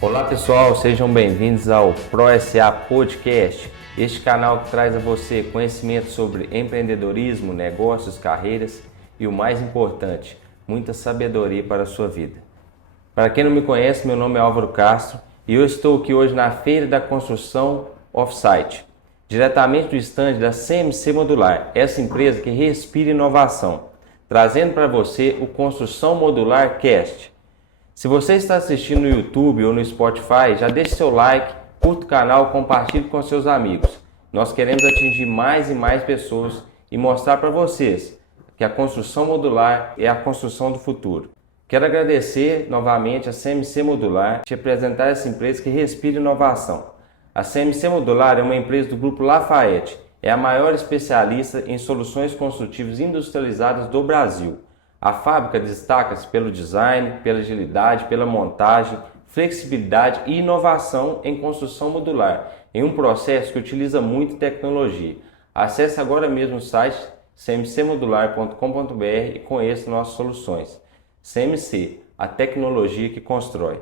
Olá pessoal, sejam bem-vindos ao PRO.S Podcast, este canal que traz a você conhecimento sobre empreendedorismo, negócios, carreiras e o mais importante, muita sabedoria para a sua vida. Para quem não me conhece, meu nome é Álvaro Castro e eu estou aqui hoje na Feira da Construção offsite, diretamente do estande da CMC Modular, essa empresa que respira inovação, trazendo para você o Construção Modular Cast. Se você está assistindo no YouTube ou no Spotify, já deixe seu like, curta o canal, compartilhe com seus amigos. Nós queremos atingir mais e mais pessoas e mostrar para vocês que a construção modular é a construção do futuro. Quero agradecer novamente a CMC Modular por apresentar essa empresa que respira inovação. A CMC Modular é uma empresa do Grupo Lafayette, é a maior especialista em soluções construtivas industrializadas do Brasil. A fábrica destaca-se pelo design, pela agilidade, pela montagem, flexibilidade e inovação em construção modular, em um processo que utiliza muito tecnologia. Acesse agora mesmo o site cmcmodular.com.br e conheça nossas soluções. CMC, a tecnologia que constrói.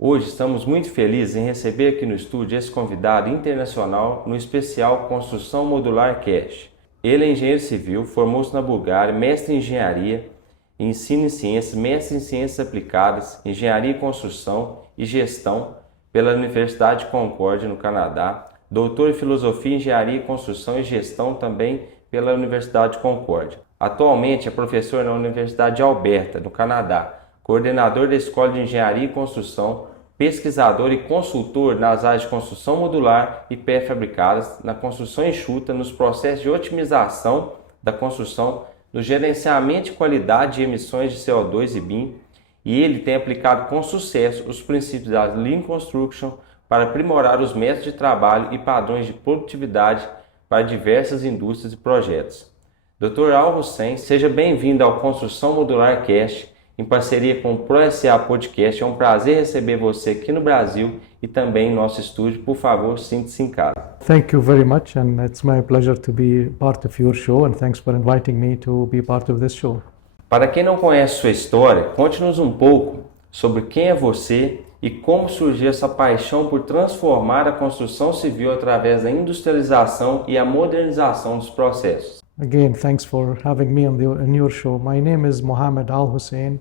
Hoje estamos muito felizes em receber aqui no estúdio esse convidado internacional no especial Construção Modular Cast. Ele é engenheiro civil, formou-se na Bulgária, mestre em engenharia, ensino em ciências, mestre em ciências aplicadas, engenharia de construção e gestão pela Universidade de Concordia no Canadá, doutor em filosofia, engenharia de construção e gestão também pela Universidade de Concordia. Atualmente é professor na Universidade de Alberta, no Canadá, coordenador da Escola de Engenharia de Construção, pesquisador e consultor nas áreas de construção modular e pré-fabricadas, na construção enxuta, nos processos de otimização da construção, no gerenciamento de qualidade de emissões de CO2 e BIM, e ele tem aplicado com sucesso os princípios da Lean Construction para aprimorar os métodos de trabalho e padrões de produtividade para diversas indústrias e projetos. Dr. Al-Hussein, seja bem-vindo ao Construção Modular Cast, em parceria com o PRO.S Podcast. É um prazer receber você aqui no Brasil e também em nosso estúdio. Por favor, sinta-se em casa. Thank you very much, and it's my pleasure to be part of your show, and thanks for inviting me to be part of this show. Para quem não conhece sua história, conte-nos um pouco sobre quem é você e como surgiu essa paixão por transformar a construção civil através da industrialização e a modernização dos processos. Again, thanks for having me on your show. My name is Mohammed Al-Hussein.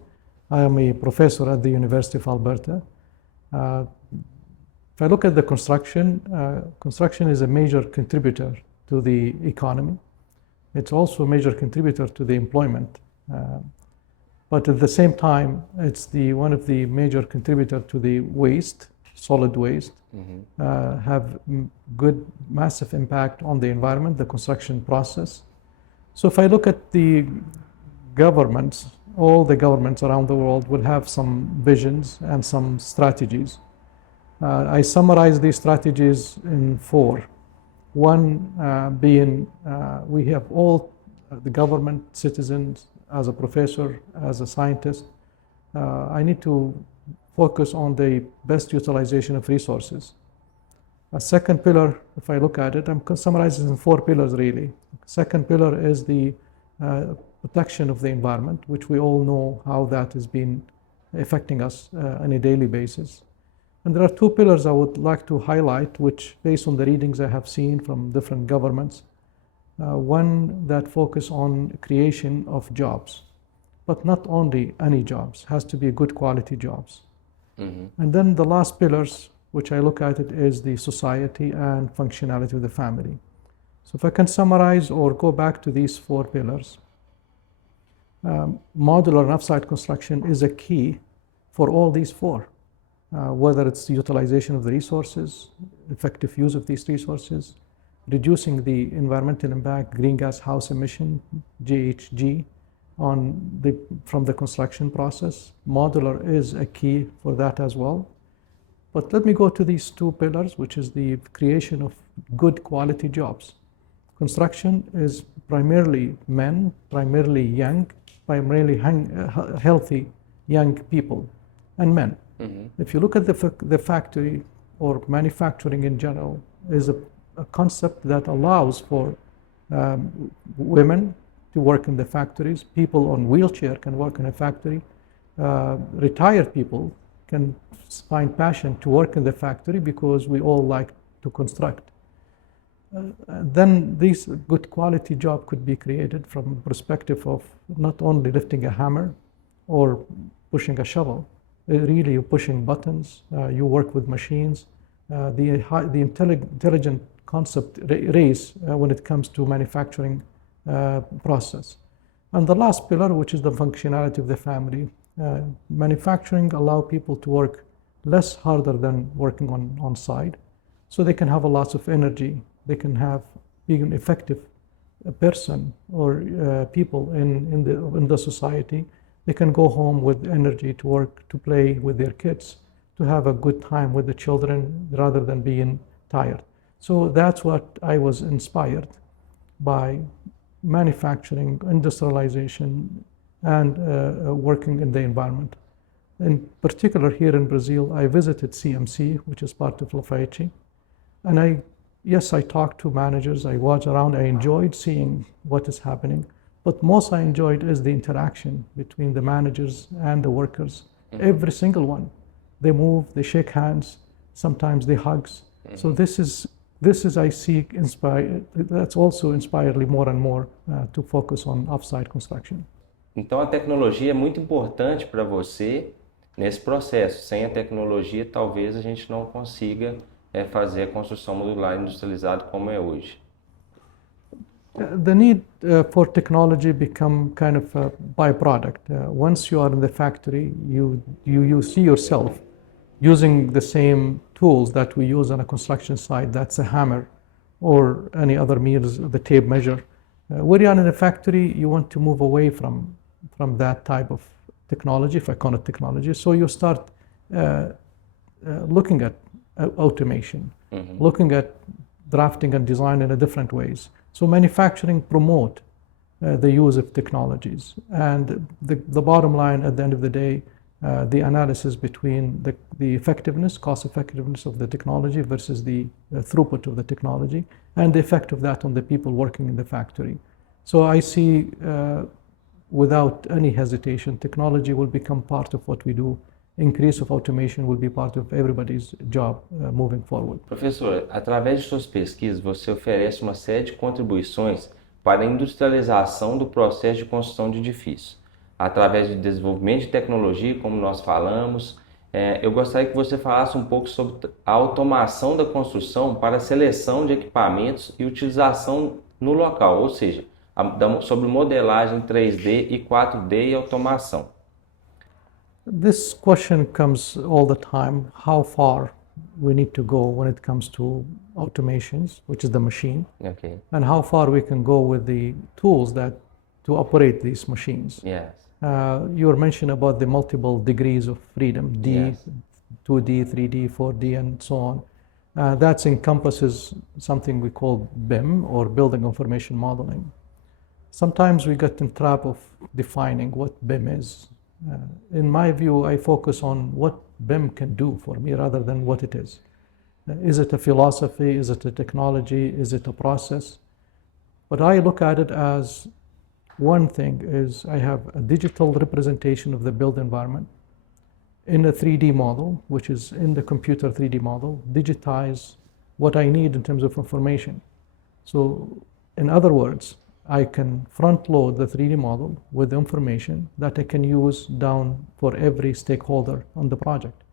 I am a professor at the University of Alberta. If I look at the construction is a major contributor to the economy. It's also a major contributor to the employment. But at the same time, it's one of the major contributor to the waste, solid waste, have good, massive impact on the environment, the construction process. So if I look at the governments, all the governments around the world will have some visions and some strategies. I summarize these strategies in 4. One being we have all the government, citizens, as a professor, as a scientist, I need to focus on the best utilization of resources. A second pillar, if I look at it, I'm summarizing in 4 pillars really. Second pillar is the protection of the environment, which we all know how that has been affecting us on a daily basis. And there are 2 pillars I would like to highlight, which based on the readings I have seen from different governments. One that focus on creation of jobs, but not only any jobs, has to be good quality jobs. And then the last pillars, which I look at it, is the society and functionality of the family. So if I can summarize or go back to these 4 pillars, modular and offsite construction is a key for all these 4, whether it's the utilization of the resources, effective use of these resources, reducing the environmental impact, greenhouse gas emission, GHG, from the construction process. Modular is a key for that as well. But let me go to these 2 pillars, which is the creation of good quality jobs. Construction is primarily men, primarily young, primarily healthy young people and men. If you look at the factory or manufacturing in general, is a concept that allows for women to work in the factories. People on wheelchair can work in a factory. Retired people can find passion to work in the factory because we all like to construct. Then this good quality job could be created from the perspective of not only lifting a hammer or pushing a shovel. Really, you're pushing buttons, you work with machines. The intelligent concept raise when it comes to manufacturing process. And the last pillar, which is the functionality of the family, manufacturing allow people to work less harder than working on site, so they can have a lot of energy. They can have being an effective person or people in the society. They can go home with energy to work, to play with their kids, to have a good time with the children rather than being tired. So that's what I was inspired by: manufacturing, industrialization, and working in the environment. In particular, here in Brazil, I visited CMC, which is part of Lafayette, and I talked to managers, I walked around, I enjoyed seeing what is happening, but most I enjoyed is the interaction between the managers and the workers. Mm-hmm. Every single one. They move, they shake hands, sometimes they hugs. Mm-hmm. So this is I see that's also inspired me more and more to focus on offsite construction. Então a tecnologia é muito importante para você nesse processo. Sem a tecnologia, talvez a gente não consiga fazer a construção modular industrializada como é hoje. The need for technology become kind of a byproduct. Once you are in the factory, you see yourself using the same tools that we use on a construction site. That's a hammer or any other means, the tape measure. When you are in a factory, you want to move away from that type of technology, if I call it technology. So you start looking at automation, mm-hmm. looking at drafting and design in a different ways. So manufacturing promote the use of technologies. And the bottom line at the end of the day, the analysis between the effectiveness, cost effectiveness of the technology versus the throughput of the technology, and the effect of that on the people working in the factory. So I see without any hesitation, technology will become part of what we do. Increase of automation will be part of everybody's job moving forward. Professor, através de suas pesquisas, você oferece uma série de contribuições para a industrialização do processo de construção de edifícios. Através de desenvolvimento de tecnologia, como nós falamos, eu gostaria que você falasse um pouco sobre a automação da construção para a seleção de equipamentos e utilização no local, ou seja, sobre modelagem 3D e 4D e automação. This question comes all the time: how far we need to go when it comes to automations, which is the machine, okay. and how far we can go with the tools to operate these machines. Yes. You were mentioning about the multiple degrees of freedom, D, yes. 2D, 3D, 4D, and so on. That encompasses something we call BIM, or Building Information Modeling. Sometimes we get in trap of defining what BIM is. In my view, I focus on what BIM can do for me rather than what it is. Is it a philosophy? Is it a technology? Is it a process? But I look at it as one thing is I have a digital representation of the built environment in a 3D model, which is in the computer 3D model, digitize what I need in terms of information. So in other words, I can front load the 3D model with information that I can use down for every stakeholder on the project.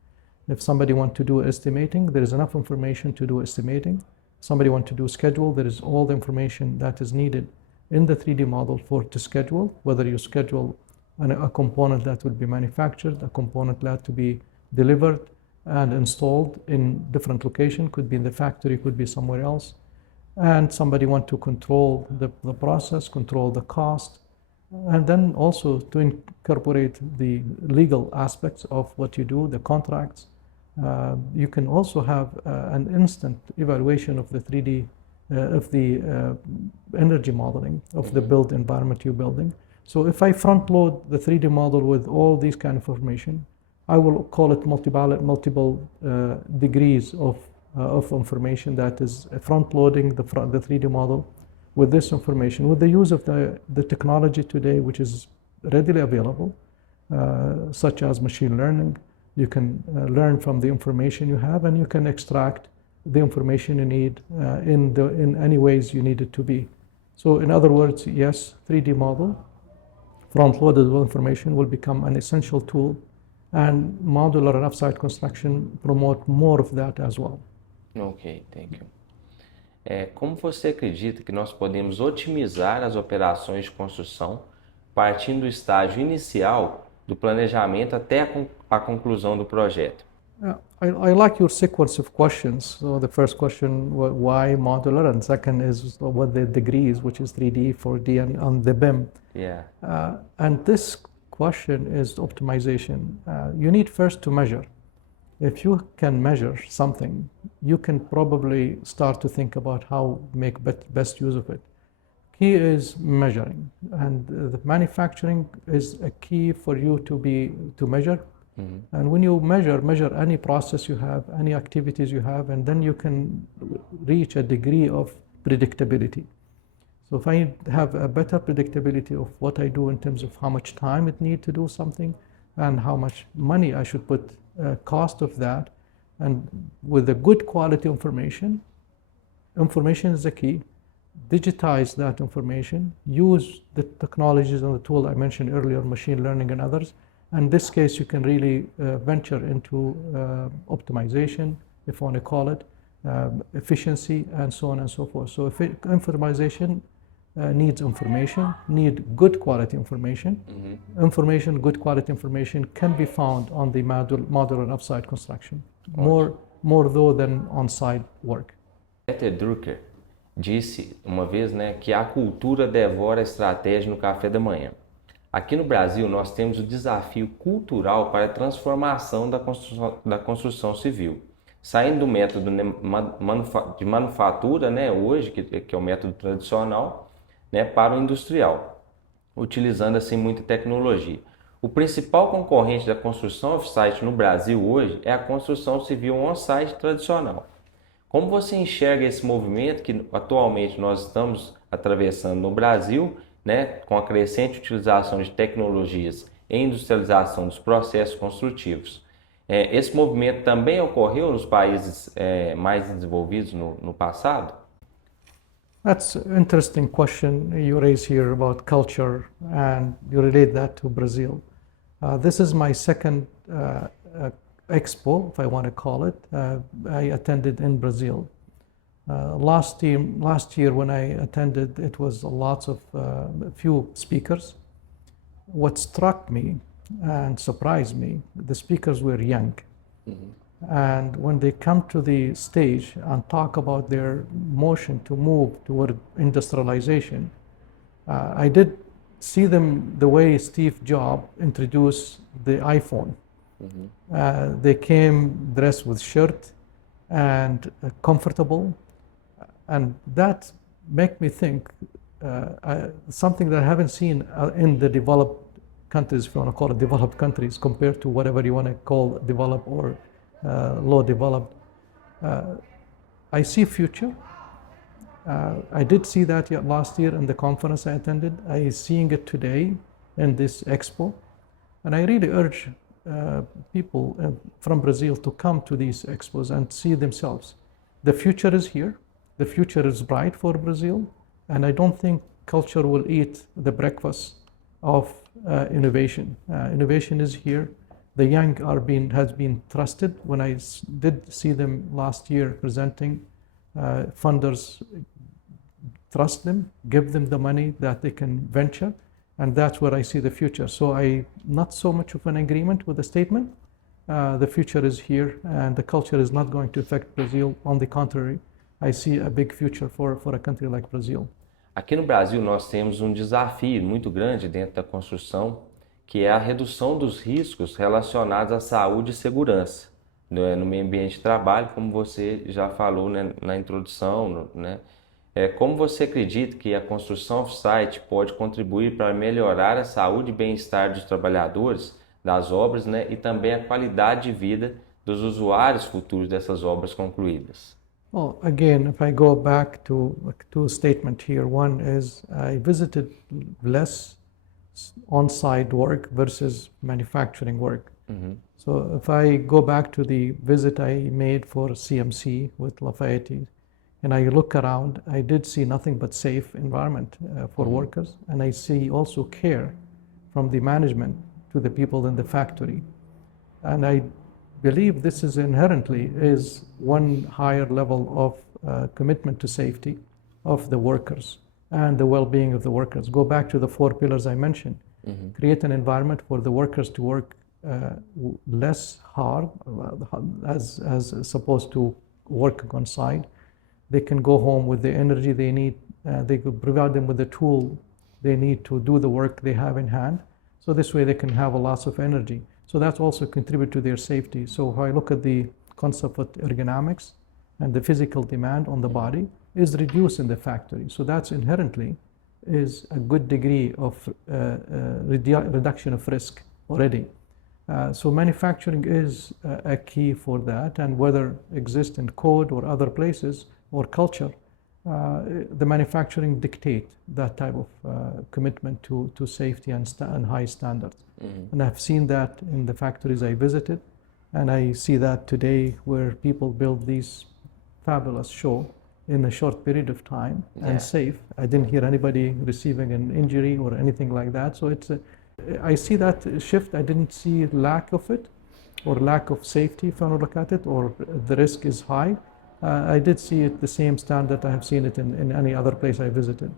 If somebody wants to do estimating, there is enough information to do estimating. Somebody wants to do schedule, there is all the information that is needed in the 3D model to schedule, whether you schedule a component that will be manufactured, a component that to be delivered and installed in different location, could be in the factory, could be somewhere else. And somebody want to control the process, control the cost, and then also to incorporate the legal aspects of what you do, the contracts. You can also have an instant evaluation of the 3D, of the energy modeling of the built environment you're building. So if I front load the 3D model with all these kind of information, I will call it multiple degrees of information that is front-loading the 3D model with this information, with the use of the technology today, which is readily available, such as machine learning. You can learn from the information you have, and you can extract the information you need in any ways you need it to be. So in other words, yes, 3D model, front-loaded with information will become an essential tool, and modular and offsite construction promote more of that as well. Ok, thank you. Como você acredita que nós podemos otimizar as operações de construção partindo do estágio inicial do planejamento até a conclusão do projeto? I like your sequence of questions. So the first question, why modular? And second is what the degree is, which is 3D, 4D, and the BIM. Yeah. And this question is optimization. You need first to measure. If you can measure something, you can probably start to think about how make best use of it. Key is measuring, and the manufacturing is a key for you to measure. Mm-hmm. And when you measure any process you have, any activities you have, and then you can reach a degree of predictability. So if I have a better predictability of what I do in terms of how much time it needs to do something and how much money I should put cost of that, and with the good quality information is the key. Digitize that information, use the technologies and the tool I mentioned earlier, machine learning and others. In this case, you can really venture into optimization, if you want to call it, efficiency, and so on and so forth. So information needs information, need good quality information. Mm-hmm. Good quality information can be found on the modular and offsite construction, more though than on-site work. Peter Drucker disse uma vez, né, que a cultura devora a estratégia no café da manhã. Aqui no Brasil, nós temos o desafio cultural para a transformação da construção civil. Saindo do método de manufatura, né, hoje, que é o método tradicional, né, para o industrial, utilizando assim muita tecnologia. O principal concorrente da construção off-site no Brasil hoje é a construção civil on-site tradicional. Como você enxerga esse movimento que atualmente nós estamos atravessando no Brasil, né, com a crescente utilização de tecnologias e industrialização dos processos construtivos? Esse movimento também ocorreu nos países mais desenvolvidos no passado? That's an interesting question you raise here about culture, and you relate that to Brazil. This is my second expo, if I want to call it. I attended in Brazil. Last year when I attended, it was lots of few speakers. What struck me and surprised me, the speakers were young. Mm-hmm. And when they come to the stage and talk about their motion to move toward industrialization, I did see them the way Steve Jobs introduced the iPhone. Mm-hmm. They came dressed with shirt and comfortable, and that make me think something that I haven't seen in the developed countries, if you want to call it developed countries, compared to whatever you want to call developed or low developed. I see future. I did see that last year in the conference I attended. I am seeing it today in this expo, and I really urge people from Brazil to come to these expos and see themselves. The future is here. The future is bright for Brazil, and I don't think culture will eat the breakfast of innovation. Innovation is here. The young has been trusted. When I did see them last year presenting, funders trust them, give them the money that they can venture, and that's where I see the future. So I not so much of an agreement with the statement. The future is here, and the culture is not going to affect Brazil. On the contrary, I see a big future for a country like Brazil. Aqui no Brasil nós temos um desafio muito grande dentro da construção, que é a redução dos riscos relacionados à saúde e segurança no meio ambiente de trabalho, como você já falou, né, na introdução, né? Como você acredita que a construção off-site pode contribuir para melhorar a saúde e bem-estar dos trabalhadores das obras, né, e também a qualidade de vida dos usuários futuros dessas obras concluídas? Well, again, if I go back to a statement here, one is I visited less on-site work versus manufacturing work. So if I go back to the visit I made for CMC with Lafayette, and I look around, I did see nothing but safe environment for workers, and I see also care from the management to the people in the factory. And I believe this is inherently is one higher level of commitment to safety of the workers and the well-being of the workers. Go back to the 4 pillars I mentioned. Create an environment for the workers to work less hard as supposed to work on site. They can go home with the energy they need. They could provide them with the tool they need to do the work they have in hand. So this way they can have a loss of energy. So that's also contribute to their safety. So if I look at the concept of ergonomics and the physical demand on the body is reduced in the factory. So that's inherently is a good degree of reduction of risk already. So manufacturing is a key for that, and whether exists in code or other places or culture, the manufacturing dictate that type of commitment to safety and high standards. And I've seen that in the factories I visited, and I see that today where people build these fabulous show in a short period of time and safe. I didn't hear anybody receiving an injury or anything like that. So I see that shift. I didn't see lack of it or lack of safety if I look at it, or the risk is high. I did see it the same standard I have seen it in any other place I visited.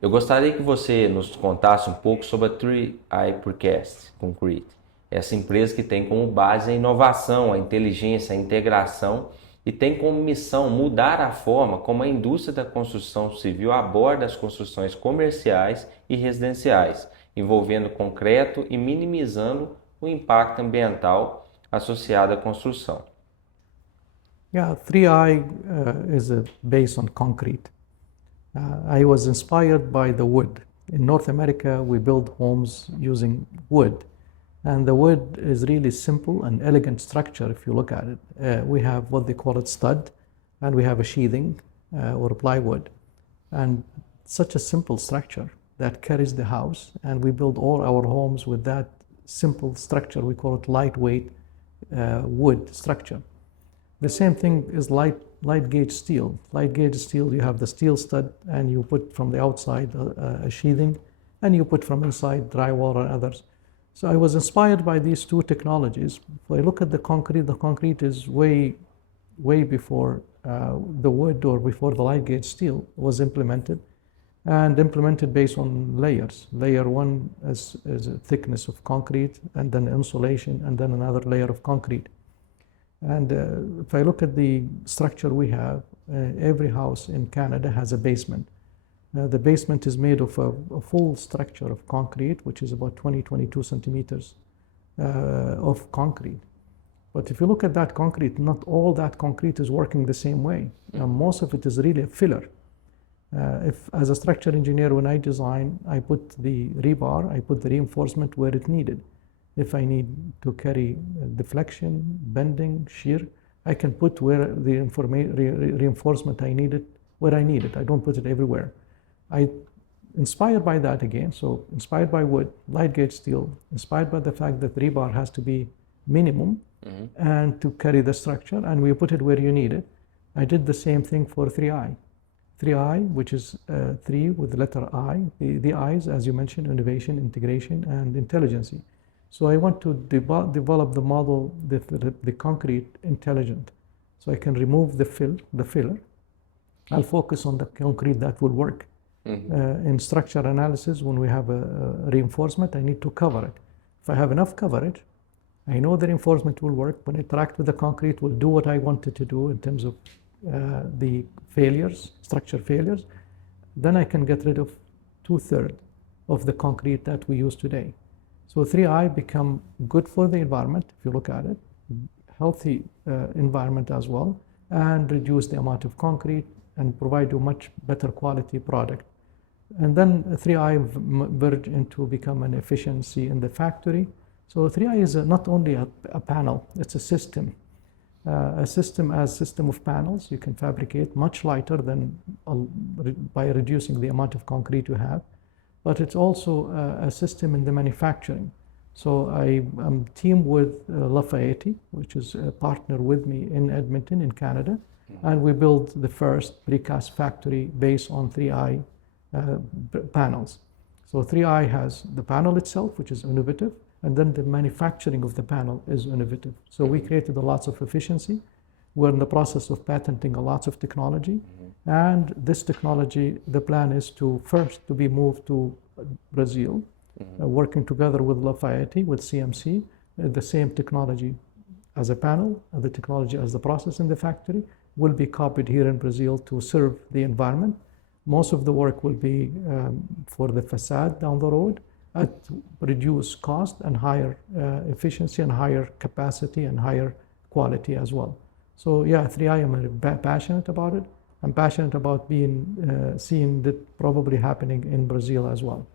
Eu gostaria que você nos contasse um pouco sobre a 3I Precast Concrete, essa empresa que tem como base a inovação, a inteligência, a integração e tem como missão mudar a forma como a indústria da construção civil aborda as construções comerciais e residenciais, envolvendo concreto e minimizando o impacto ambiental associado à construção. Yeah, 3I is based on concrete. I was inspired by the wood. In North America, we build homes using wood. And the wood is really simple and elegant structure if you look at it. We have what they call it stud, and we have a sheathing or plywood. And such a simple structure that carries the house, and we build all our homes with that simple structure. We call it lightweight wood structure. The same thing is light gauge steel. Light gauge steel, you have the steel stud, and you put from the outside a sheathing, and you put from inside drywall or others. So I was inspired by these two technologies. If I look at the concrete is way before the wood or before the light gauge steel was implemented, and implemented based on layers. Layer 1 is a thickness of concrete, and then insulation, and then another layer of concrete. And if I look at the structure we have, every house in Canada has a basement. The basement is made of a full structure of concrete, which is about 22 centimeters of concrete. But if you look at that concrete, not all that concrete is working the same way. Most of it is really a filler. If, as a structure engineer, when I design, I put the rebar, I put the reinforcement where it needed. If I need to carry deflection, bending, shear, I can put where the reinforcement I need it, where I need it. I don't put it everywhere. Inspired by that again, so inspired by wood, light gauge steel, inspired by the fact that rebar has to be minimum and to carry the structure, and we put it where you need it. I did the same thing for 3I. 3I, which is 3 with the letter I, the I's, as you mentioned, innovation, integration, and intelligence. So I want to develop the model, the concrete intelligent. So I can remove the filler. I'll focus on the concrete that will work. In structure analysis, when we have a reinforcement, I need to cover it. If I have enough coverage, I know the reinforcement will work. When I interact with the concrete, will do what I want it to do in terms of the failures, structure failures. Then I can get rid of 2/3 of the concrete that we use today. So 3I become good for the environment, if you look at it, healthy environment as well, and reduce the amount of concrete and provide you much better quality product. And then 3I merge into become an efficiency in the factory. So 3I is not only a panel, it's a system. A system as system of panels you can fabricate much lighter than by reducing the amount of concrete you have, but it's also a system in the manufacturing. So I'm teamed with Lafayette, which is a partner with me in Edmonton in Canada, and we built the first precast factory based on 3I panels. So 3I has the panel itself, which is innovative, and then the manufacturing of the panel is innovative. So we created lots of efficiency. We're in the process of patenting lots of technology, and this technology, the plan is to first to be moved to Brazil, working together with Lafayette, with CMC, the same technology as a panel, the technology as the process in the factory will be copied here in Brazil to serve the environment. Most of the work will be for the facade down the road at reduced cost and higher efficiency and higher capacity and higher quality as well. So yeah, 3I, I'm passionate about it. I'm passionate about seeing that probably happening in Brazil as well.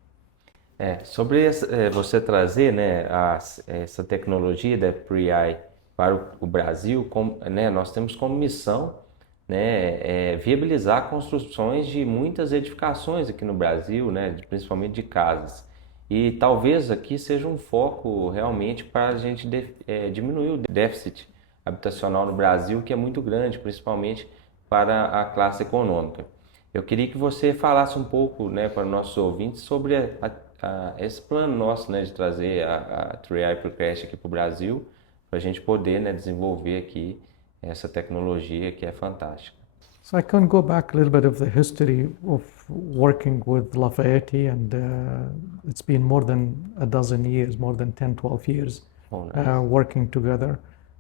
Sobre você trazer, né, essa tecnologia da PRO.S para o Brasil, né, nós temos como missão, né, viabilizar construções de muitas edificações aqui no Brasil, né, principalmente de casas. E talvez aqui seja um foco realmente para a gente diminuir o déficit habitacional no Brasil, que é muito grande, principalmente para a classe econômica. Eu queria que você falasse um pouco, né, para os nossos ouvintes sobre esse plano nosso, né, de trazer a 3i PRO.S aqui para o Brasil, para a gente poder, né, desenvolver aqui essa tecnologia que é fantástica. So I can go back a little bit of the history of working with Lafayette, and it's been more than a dozen years, more than 10, 12 years working together.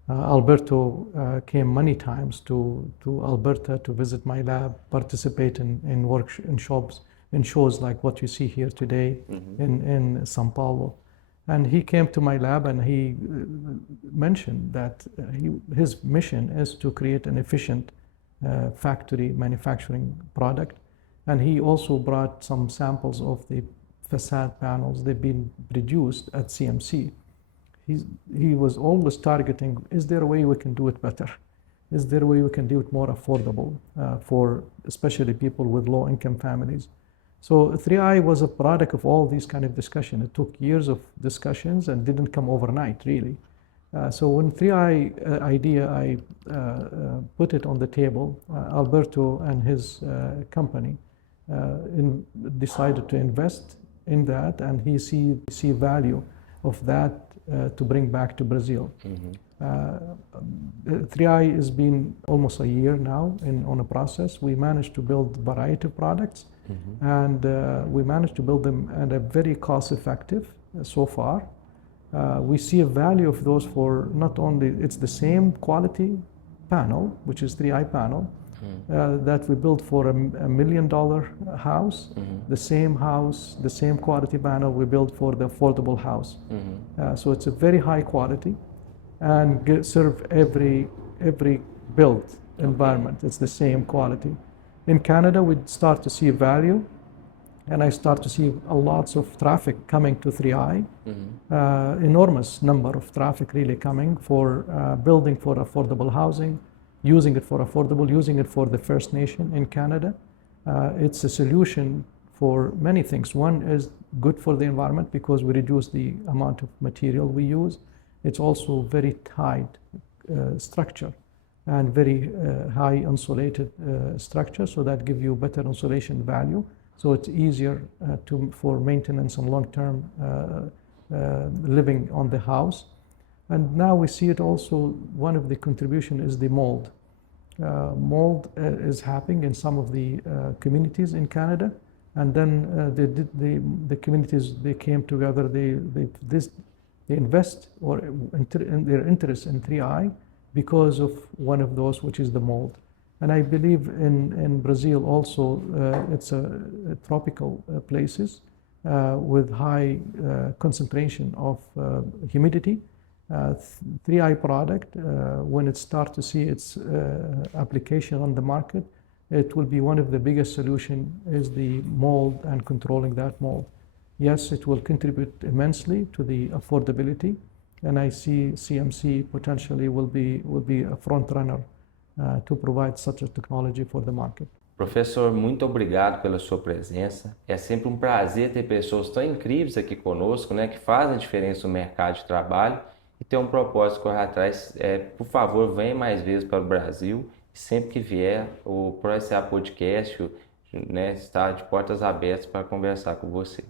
Alberto came many times to Alberta to visit my lab, participate in shows like what you see here today in São Paulo. And he came to my lab and he mentioned that his mission is to create an efficient factory manufacturing product. And he also brought some samples of the facade panels they've been produced at CMC. He was always targeting, is there a way we can do it better? Is there a way we can do it more affordable for especially people with low income families? So 3i was a product of all these kind of discussion. It took years of discussions and didn't come overnight, really. So when 3i idea, I put it on the table, Alberto and his company decided to invest in that, and he see value of that to bring back to Brazil. 3i has been almost a year now on a process. We managed to build a variety of products, and we managed to build them at a very cost effective so far. We see a value of those for not only, it's the same quality panel, which is 3i panel, that we built for $1 million house, the same quality panel we built for the affordable house. So it's a very high quality and serve every built environment. It's the same quality. In Canada, we start to see value, and I start to see lots of traffic coming to 3i, enormous number of traffic really coming for building for affordable housing, using it for affordable, using it for the First Nation in Canada. It's a solution for many things. One is good for the environment because we reduce the amount of material we use. It's also very tight structure and very high insulated structure, so that gives you better insulation value. So it's easier for maintenance and long-term living on the house. And now we see it also, one of the contribution is the mold. Mold is happening in some of the communities in Canada, and then the communities, they came together, they invest in their interest in 3i because of one of those, which is the mold. And I believe in Brazil also, it's a tropical places with high concentration of humidity. 3i product, when it starts to see its application on the market, it will be one of the biggest solution is the mold and controlling that mold. Yes, it will contribute immensely to the affordability and I see CMC potentially will be a front runner to provide such a technology for the market. Professor, muito obrigado pela sua presença. É sempre um prazer ter pessoas tão incríveis aqui conosco, né, que fazem a diferença no mercado de trabalho e ter um propósito de correr atrás. Por favor, venha mais vezes para o Brasil. E sempre que vier, o PRO.S Podcast, né, está de portas abertas para conversar com você.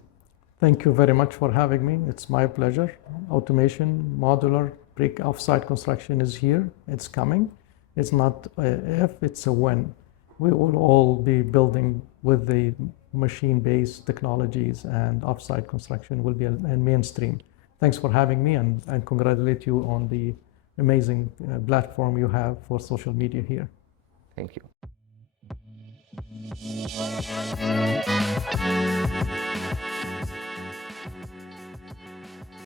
Thank you very much for having me. It's my pleasure. Automation, modular, offsite construction is here. It's coming. It's not a if, it's a when. We will all be building with the machine-based technologies, and offsite construction will be a mainstream. Thanks for having me, and congratulate you on the amazing platform you have for social media here. Thank you.